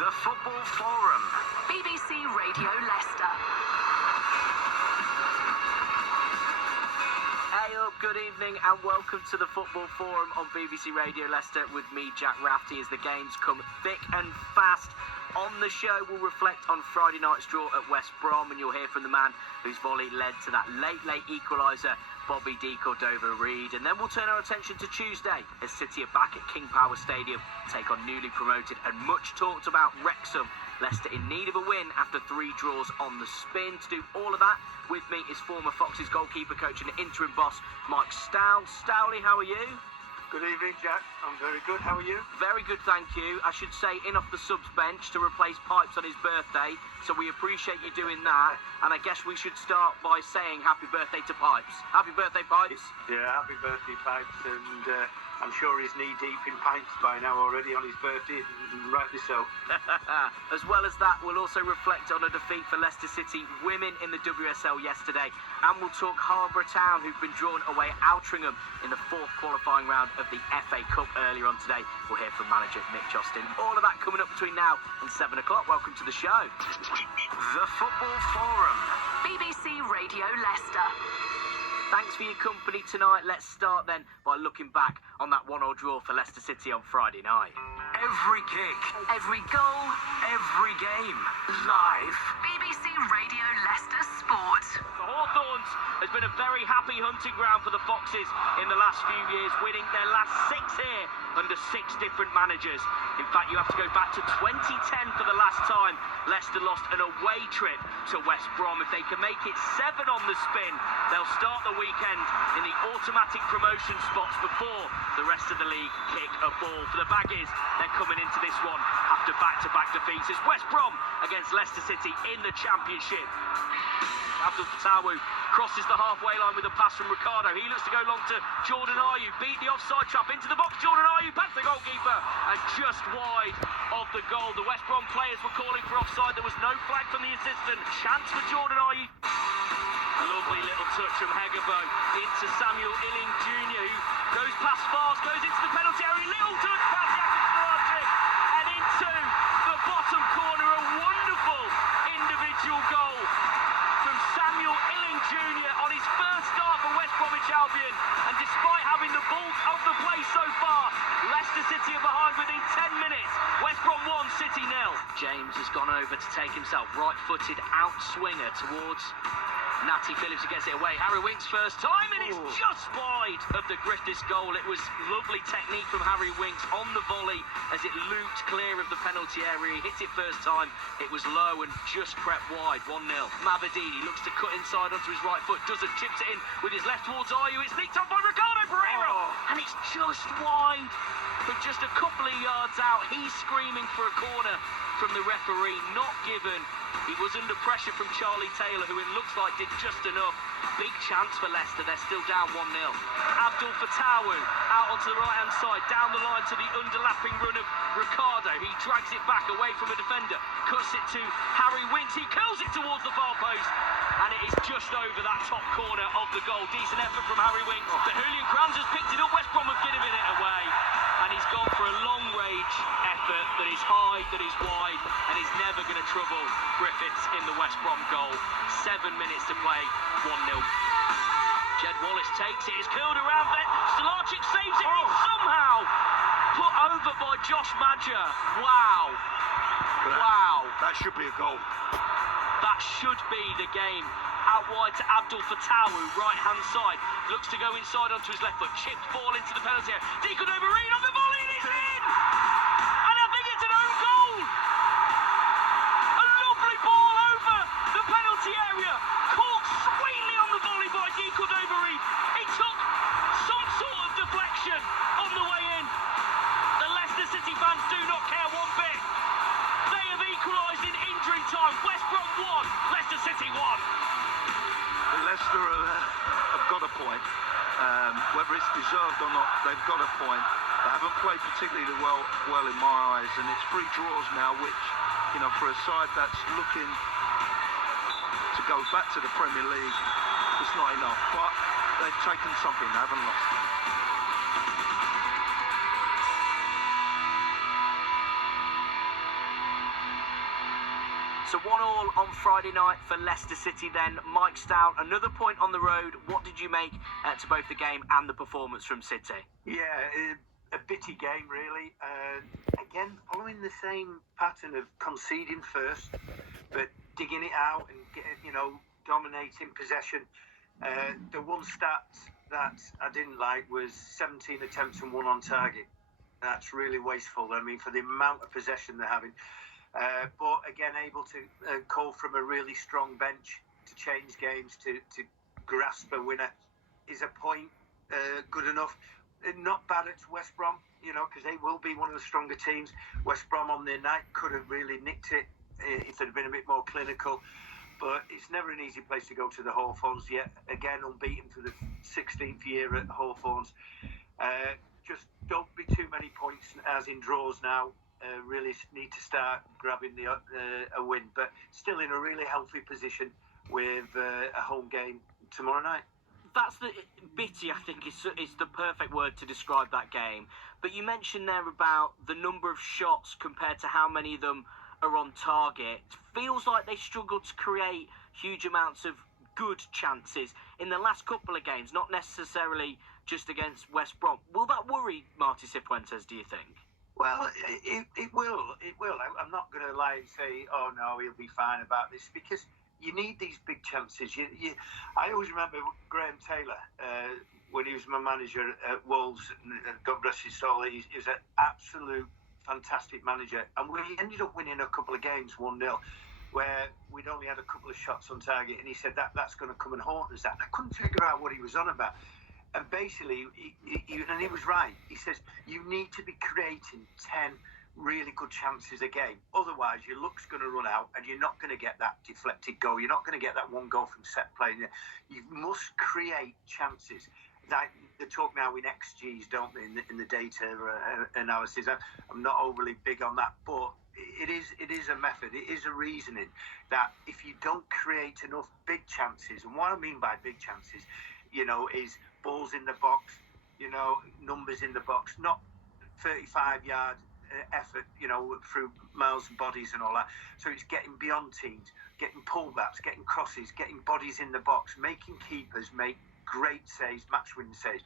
The Football Forum. BBC Radio Leicester. Hey up, good evening and welcome to the Football Forum on BBC Radio Leicester with me, Jack Rafty, as the games come thick and fast. On the show, we'll reflect on Friday night's draw at West Brom, and you'll hear from the man whose volley led to that late equaliser, Bobby D. Cordova-Reid. And then we'll turn our attention to Tuesday as City are back at King Power Stadium, take on newly promoted and much talked about Wrexham. Leicester in need of a win after 3 draws on the spin. To do all of that, with me is former Foxes goalkeeper coach and interim boss, Mike Stowell. Stowley, how are you? Good evening, Jack. I'm very good. How are you? Very good, thank you. I should say, in off the subs bench to replace Pipes on his birthday, so we appreciate you doing that. And I guess we should start by saying happy birthday to Pipes. Happy birthday, Pipes. Yeah, happy birthday, Pipes. And I'm sure he's knee-deep in pints by now already on his birthday, and rightly so. As well as that, we'll also reflect on a defeat for Leicester City women in the WSL yesterday. And we'll talk Harbour Town, who've been drawn away Altrincham in the 4th qualifying round of the FA Cup earlier on today. We'll hear from manager Mitch Austin. All of that coming up between now and 7 o'clock. Welcome to the show. The Football Forum. BBC Radio Leicester. Thanks for your company tonight. Let's start then by looking back on that 1-1 draw for Leicester City on Friday night. Every kick, Every goal. every game, live. BBC Radio Leicester Sport. The Hawthorns has been a very happy hunting ground for the Foxes in the last few years, winning their last 6 here under 6 different managers. In fact, you have to go back to 2010 for the last time Leicester lost an away trip to West Brom. If they can make it 7 on the spin, they'll start the weekend in the automatic promotion spots before the rest of the league kick a ball. For the Baggies, they're coming into this one after back-to-back defeats. It's West Brom against Leicester City in the Championship. Abdul Fatawu crosses the halfway line with a pass from Ricardo. He looks to go long to Jordan Ayew. Beat the offside trap into the box. Jordan Ayew past the goalkeeper and just wide of the goal. The West Brom players were calling for offside. There was no flag from the assistant. Chance for Jordan Ayew. Lovely little touch from Hegebo into Samuel Illing Jr., who goes past fast, goes into the penalty area. Little touch past Jakub Stolarczyk and into the bottom corner. A wonderful individual goal from Samuel Illing Jr. on his first start for West Bromwich Albion. And despite having the bulk of the play so far, Leicester City are behind within 10 minutes. West Brom 1, City 0. James has gone over to take himself right-footed out swinger towards Natty Phillips, who gets it away. Harry Winks first time, and it's just wide of the Griffiths goal. It was lovely technique from Harry Winks on the volley as it looped clear of the penalty area. He hit it first time, it was low and just crept wide. 1-0. Mavadini looks to cut inside onto his right foot, doesn't, chips it in with his left towards Ayew. It's nicked up by Ricardo Pereira, and it's just wide. From just a couple of yards out, he's screaming for a corner from the referee, not given. He was under pressure from Charlie Taylor, who it looks like did just enough. Big chance for Leicester, they're still down 1-0. Abdul Fatawu out onto the right-hand side, down the line to the underlapping run of Ricardo. He drags it back away from a defender, cuts it to Harry Winks. He curls it towards the far post, and it is just over that top corner of the goal. Decent effort from Harry Winks, but Julian Kranz has picked it up. West Brom have given it away, and he's gone for a long-range effort that is high, that is wide, and is never going to trouble Griffiths in the West Brom goal. 7 minutes to play, 1-0. Jed Wallace takes it, it's curled around there. Stolarczyk saves it, it's somehow put over by Josh Maja. Wow. Wow. That should be a goal. That should be the game. Out wide to Abdul Fatawu, right-hand side. Looks to go inside onto his left foot. Chipped ball into the penalty area. D. Cordova-Reid on the volley, and it's in! And I think it's an own goal! A lovely ball over the penalty area. Caught sweetly on the volley by D. Cordova-Reid. He took some sort of deflection on the way in. The Leicester City fans do not care one bit. They have equalised in injury time. West Brom 1, Leicester City 1. Leicester have got a point. Whether it's deserved or not, they've got a point. They haven't played particularly well in my eyes, and it's 3 draws now, which, you know, for a side that's looking to go back to the Premier League, it's not enough. But they've taken something, they haven't lost. So 1-1 on Friday night for Leicester City then. Mike Stout, another point on the road. What did you make to both the game and the performance from City? Yeah, a bitty game, really. Again, following the same pattern of conceding first, but digging it out and dominating possession. The one stat that I didn't like was 17 attempts and 1 on target. That's really wasteful. I mean, for the amount of possession they're having. But again, able to call from a really strong bench to change games, to grasp a winner. Is a point good enough? Not bad at West Brom, because they will be one of the stronger teams. West Brom on their night could have really nicked it if they'd been a bit more clinical. But it's never an easy place to go to the Hawthorns yet. Again, unbeaten for the 16th year at Hawthorns. Just don't be too many points as in draws now. Really need to start grabbing a win. But still in a really healthy position with a home game tomorrow night. That's the bitty, I think, is the perfect word to describe that game. But you mentioned there about the number of shots compared to how many of them are on target. Feels like they struggled to create huge amounts of good chances in the last couple of games, not necessarily just against West Brom. Will that worry Marty Cifuentes, do you think? Well, it will. It will. I'm not going to lie and say, oh, no, he'll be fine about this, because you need these big chances. I always remember Graham Taylor, when he was my manager at Wolves, and God bless his soul, he's an absolute fantastic manager. And we ended up winning a couple of games 1-0, where we'd only had a couple of shots on target, and he said that's going to come and haunt us. And I couldn't figure out what he was on about. And basically, he was right. He says, you need to be creating 10 really good chances a game. Otherwise, your luck's going to run out and you're not going to get that deflected goal. You're not going to get that one goal from set play. You must create chances. They talk now in XGs, don't they, in the data analysis. I'm not overly big on that, but it is a method. It is a reasoning that if you don't create enough big chances, and what I mean by big chances, is balls in the box, numbers in the box, not 35-yard effort, through miles and bodies and all that. So it's getting beyond teams, getting pullbacks, getting crosses, getting bodies in the box, making keepers make great saves, match-winning saves.